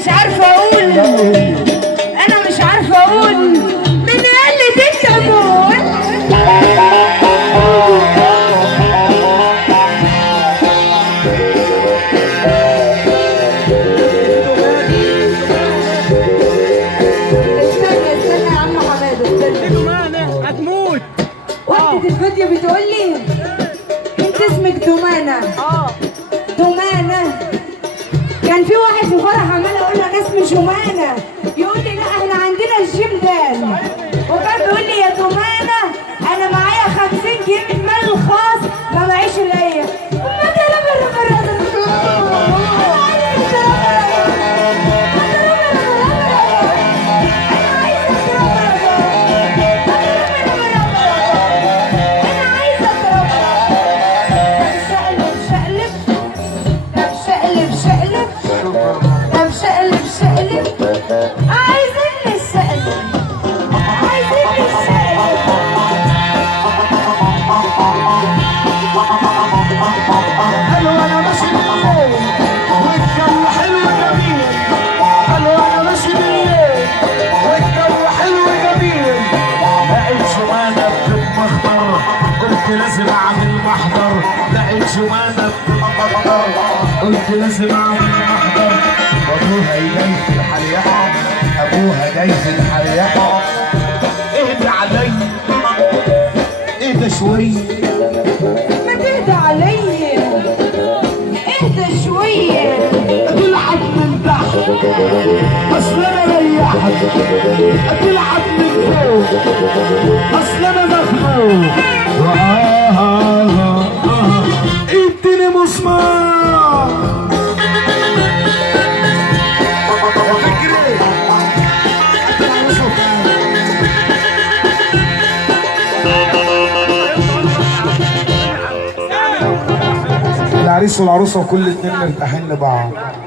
مش عارفه اقول، انا مش عارفه اقول من قلة التموت. استنى يا عم حماده، دمانة هتموت. وقت الفيديو بتقول لي انت اسمك دمانه. دمانه. كان في واحد في فرح عمال اقول له انا اسمي جمانه، يقول لي لا احنا عندنا الجيم دان، وكان بيقول لي يا دمانه انا معايا 50 جنيه من مال الخاص ما معيش ليا. لازم اعمل محضر، لقيت جمانة بتتمطر، قلت لازم اعمل محضر. وابوها جاي في الحريحة، ابوها جاي في الحريحة. اهدى علي، اهدى شوية، ما تهدى عليا، اهدى شوية. تلعب من تحت اصل انا ريحت، تلعب من فوق اصل انا مخنوق. اديني مسمار العريس والعروسه وكل اتنين مرتاحين لبعض.